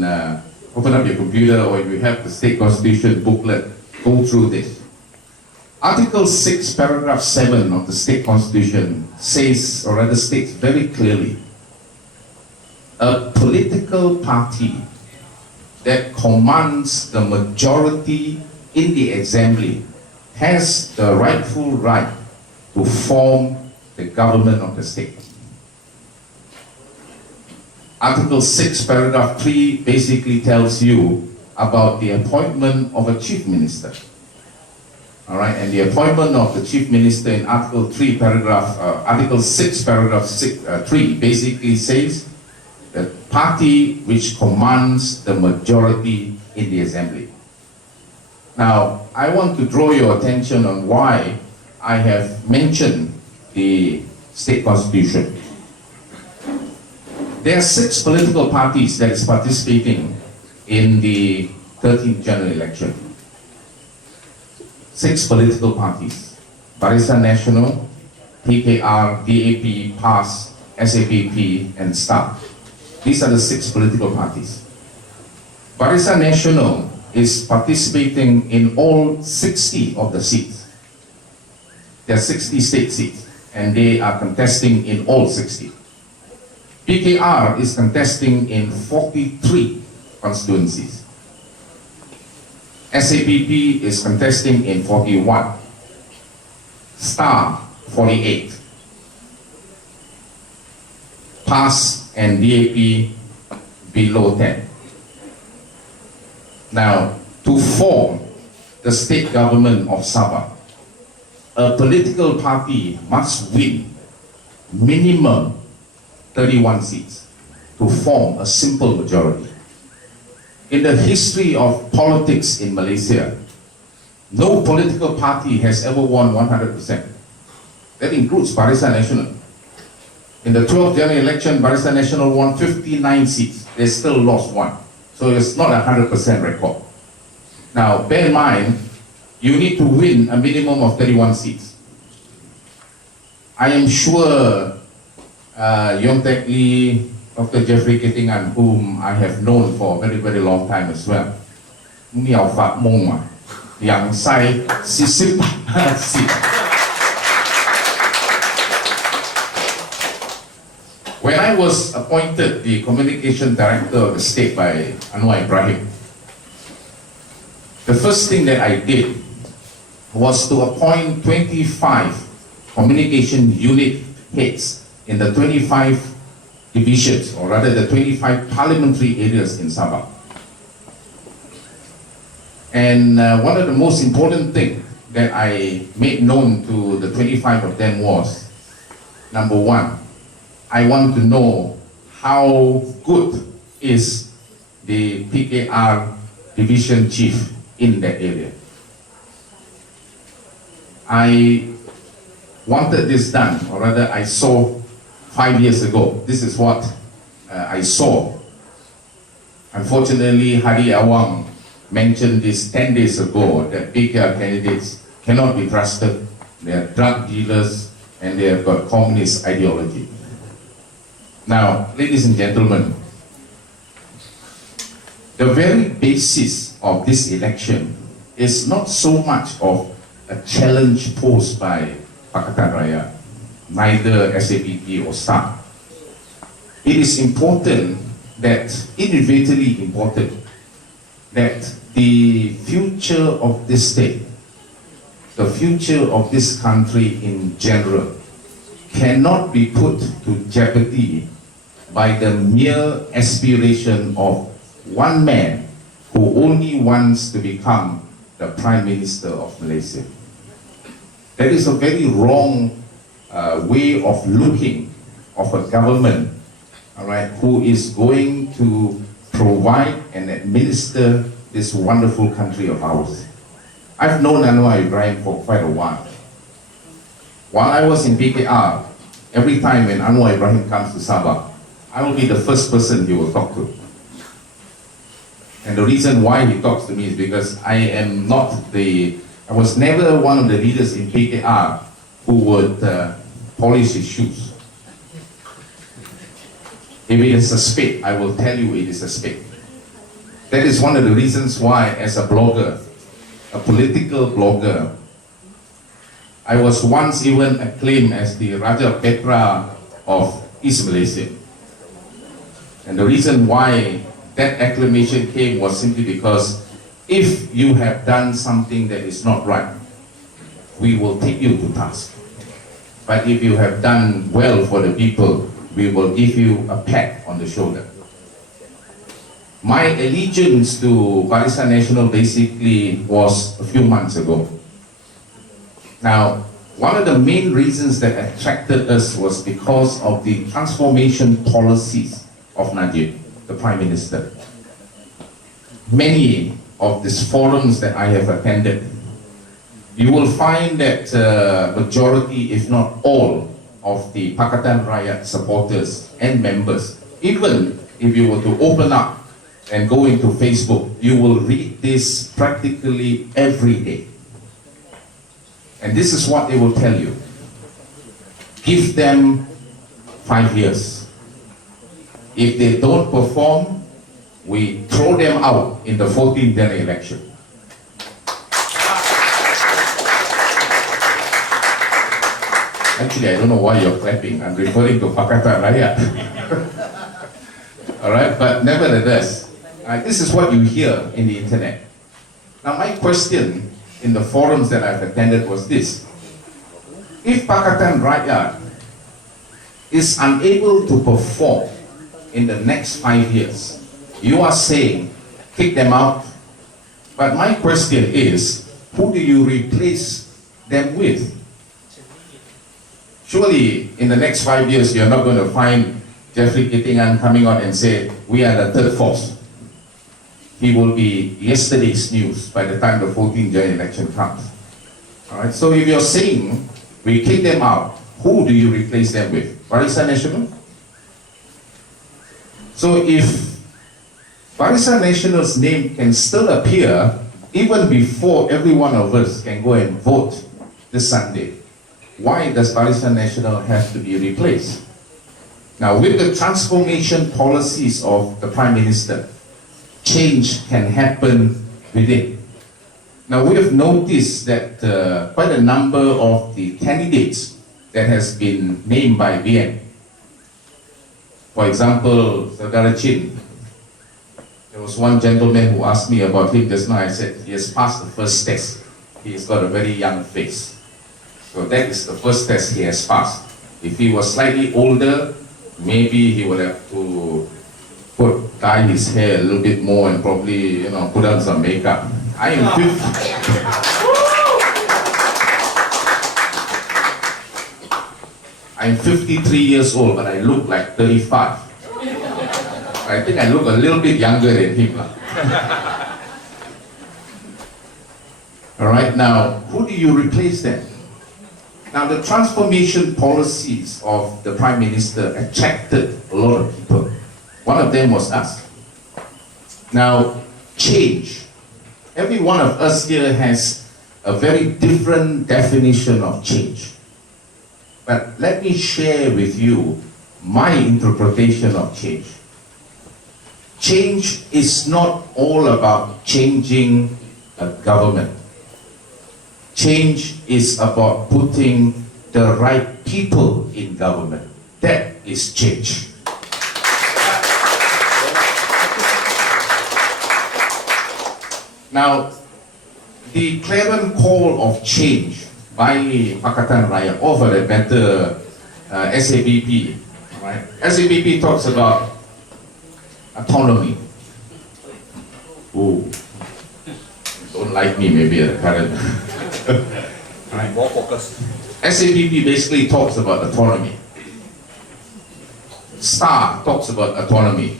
can open up your computer, or if you have the state constitution booklet, go through this. Article 6, paragraph 7 of the state constitution says, or rather states very clearly, a political party that commands the majority in the assembly has the rightful right to form the government of the state. Article 6, paragraph 3 basically tells you about the appointment of a chief minister. All right, and the appointment of the chief minister in Article 6, paragraph 3 basically says the party which commands the majority in the assembly. Now, I want to draw your attention on why I have mentioned the state constitution. There are 6 political parties that is participating in the 13th general election. 6 political parties: Barisan Nasional, PKR, DAP, PAS, SAPP, and STAR. These are the 6 political parties. Barisan Nasional is participating in all 60 of the seats. There are 60 state seats, and they are contesting in all 60. PKR is contesting in 43 constituencies. SAPP is contesting in 41. STAR, 48. PAS and DAP below 10. Now, to form the state government of Sabah, a political party must win minimum 31 seats to form a simple majority. In the history of politics in Malaysia, no political party has ever won 100%. That includes Barisan Nasional. In the 12th general election, Barisan Nasional won 59 seats. They still lost 1. So it's not a 100% record. Now, bear in mind, you need to win a minimum of 31 seats. I am sure Yong Tek Lee, Dr. Jeffrey Ketingan, whom I have known for a very, very long time as well. Miao Fat Mong Ma, Yang Sai Sisip Si. When I was appointed the communication director of the state by Anwar Ibrahim, the first thing that I did was to appoint 25 communication unit heads in the 25 divisions, or rather the 25 parliamentary areas in Sabah. And one of the most important things that I made known to the 25 of them was, number 1, I want to know how good is the PKR division chief in that area. I wanted this done, or rather I saw 5 years ago. This is what I saw. Unfortunately, Hadi Awang mentioned this 10 days ago, that PKR candidates cannot be trusted. They are drug dealers and they have got communist ideology. Now, ladies and gentlemen, the very basis of this election is not so much of a challenge posed by Pakatan Raya, neither SAPP or STAR. It is important that, individually important, that the future of this state, the future of this country in general, cannot be put to jeopardy by the mere aspiration of one man who only wants to become the Prime Minister of Malaysia. That is a very wrong way of looking of a government, all right, who is going to provide and administer this wonderful country of ours. I've known Anwar Ibrahim for quite a while. While I was in PKR, every time when Anwar Ibrahim comes to Sabah, I will be the first person he will talk to. And the reason why he talks to me is because I was never one of the leaders in PKR who would polish his shoes. If it is a spade, I will tell you it is a spade. That is one of the reasons why, as a blogger, a political blogger, I was once even acclaimed as the Raja Petra of East Malaysia. And the reason why that acclamation came was simply because if you have done something that is not right, we will take you to task. But if you have done well for the people, we will give you a pat on the shoulder. My allegiance to Barisan Nasional basically was a few months ago. Now, one of the main reasons that attracted us was because of the transformation policies of Najib, the Prime Minister. Many of these forums that I have attended, you will find that majority, if not all, of the Pakatan Rakyat supporters and members, even if you were to open up and go into Facebook, you will read this practically every day. And this is what they will tell you. Give them 5 years. If they don't perform, we throw them out in the 14th general election. Actually, I don't know why you're clapping. I'm referring to Pakatan Rakyat. Alright, but nevertheless, this is what you hear in the internet. Now my question in the forums that I've attended was this: if Pakatan Rakyat is unable to perform in the next 5 years, you are saying kick them out. But my question is, who do you replace them with? Surely in the next 5 years you're not going to find Jeffrey Kitingan coming out and say, we are the third force. He will be yesterday's news by the time the 14th general election comes. Alright, so if you're saying we kick them out, who do you replace them with? Barisan Nasional? So if Barisan Nasional's name can still appear even before every one of us can go and vote this Sunday, why does Barisan Nasional have to be replaced? Now, with the transformation policies of the Prime Minister, change can happen within. Now, we have noticed that quite a number of the candidates that has been named by BN. For example, Saudara Chin. There was one gentleman who asked me about him just now. I said, he has passed the first test. He's got a very young face. So that is the first test he has passed. If he was slightly older, maybe he would have to dye his hair a little bit more and probably, put on some makeup. I am 53 years old, but I look like 35. I think I look a little bit younger than him. Alright, now, who do you replace them? Now, the transformation policies of the Prime Minister attracted a lot of people. One of them was us. Now, change. Every one of us here has a very different definition of change. But let me share with you my interpretation of change. Change is not all about changing a government. Change is about putting the right people in government. That is change. Now, the clarion call of change by Pakatan Rakyat, or for that matter, SABP, right? SABP talks about autonomy. Ooh, don't like me maybe at the current. Right. More focus. SABP basically talks about autonomy. STAR talks about autonomy.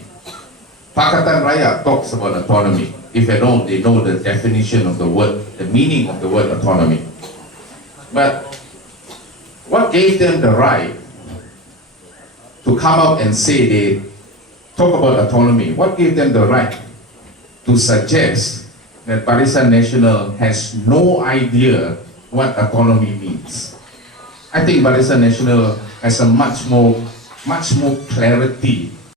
Pakatan Rakyat talks about autonomy. If at all, they know the definition of the word, the meaning of the word autonomy. But what gave them the right to come out and say they talk about autonomy? What gave them the right to suggest that Barisan Nasional has no idea what autonomy means? I think Barisan Nasional has a much more clarity